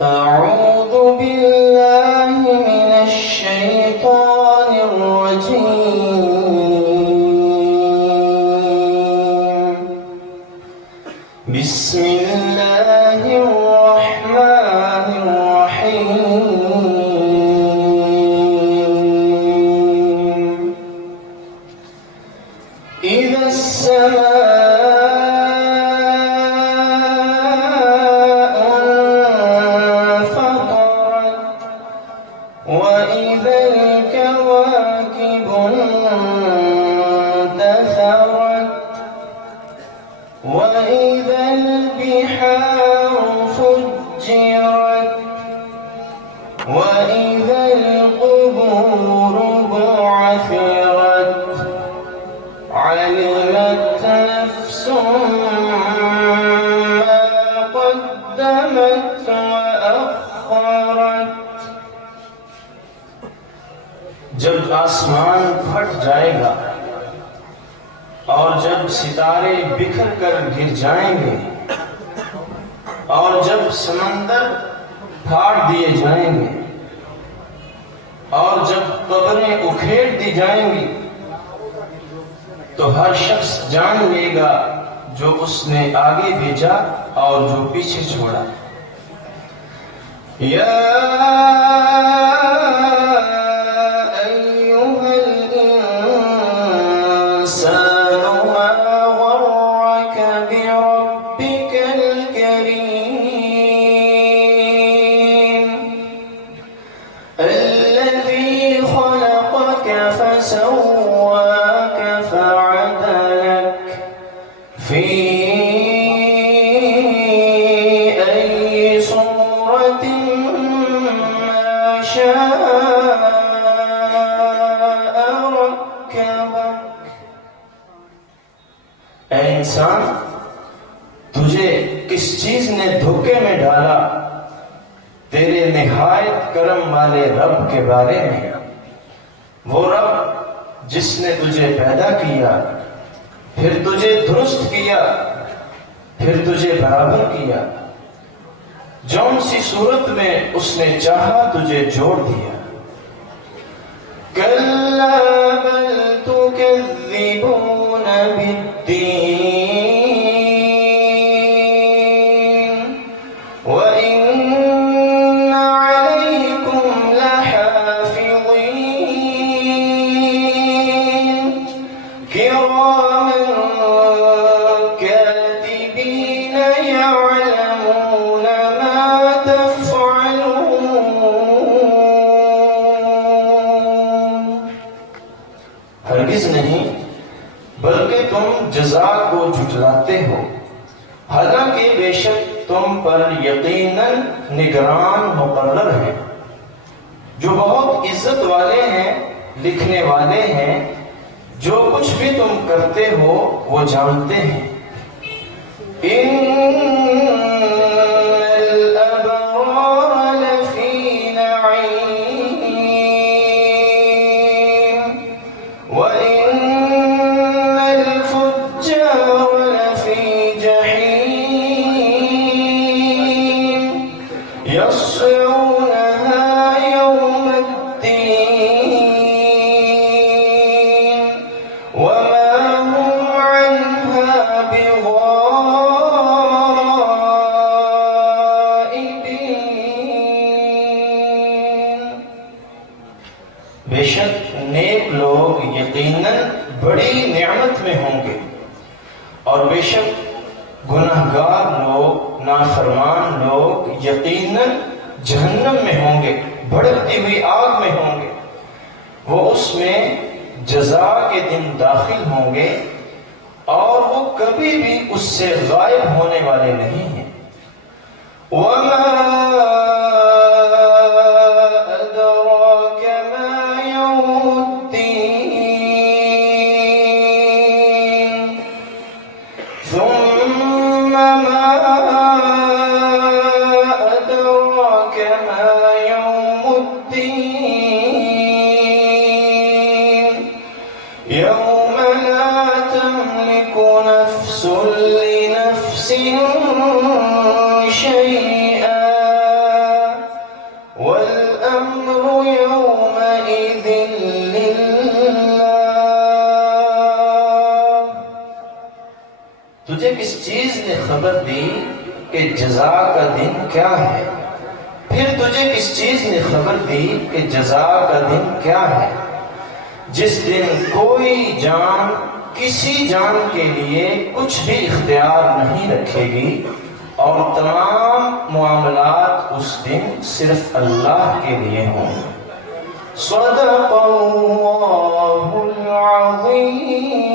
أعوذ بالله من الشيطان الرجيم. بسم الله الرحمن الرحيم. إذا السماء وإذا الكواكب انتثرت وإذا البحار فجرت وإذا القبور بعثرت علمت نفس ما قدمت وأخرت. जब आसमान फट जाएगा और जब सितारे बिखर कर गिर जाएंगे और जब समंदर फाड़ दिए जाएंगे और जब कब्रें उखेड़ दी जाएंगी तो हर शख्स जान लेगा जो उसने आगे भेजा और जो पीछे छोड़ा। الذي خلقك فسواك فعدلك في أي صورة ما شاء ركبك. ऐ इंसान, तुझे किस चीज ने धोखे में डाला तेरे निहायत करम वाले रब के बारे में? वो रब जिसने तुझे पैदा किया, फिर तुझे दुरुस्त किया, फिर तुझे बराबर किया, जौन सी सूरत में उसने चाहा तुझे जोड़ दिया। कल्ला बल तुकज़्ज़िबून बिद्दीन व इन्न अलैकुम लहाफ़िज़ीन किरामन कातिबीन यअलमून मा तफ़अलून. हरगिज नहीं, बल्कि तुम जज़ा को झुठलाते हो, हालांकि बेशक तुम पर यकीनन निगरान मुकर्रर हैं, जो बहुत इज्जत वाले हैं, लिखने वाले हैं, जो कुछ भी तुम करते हो वो जानते हैं। इन्नल अबरार लफी नईम व इन्नल फुज्जार लफी जहीम यस्लऊनहा यौमद्दीन वमा हुम अन्हा बिगाइबीन. बेशक नेक लोग यकीनन बड़ी नेमत में होंगे और बेशक गुनाहगार लोग, नाफरमान लोग यकीनन जहन्नम में होंगे, भड़कती हुई आग में होंगे। वो उसमें जज़ा के दिन दाखिल होंगे और वो कभी भी उससे गायब होने वाले नहीं हैं। वमा अदराक मा यौमुद्दीन सुम्मा मा شيئا والأمر يومئذ لله। तुझे किस चीज ने खबर दी कि जजा का दिन क्या है? फिर तुझे किस चीज ने खबर दी कि जजा का दिन क्या है? जिस दिन कोई जान किसी जान के लिए कुछ भी इख्तियार नहीं रखेगी और तमाम मामलात उस दिन सिर्फ अल्लाह के लिए होंगे। सदक़ल्लाहुल अज़ीम।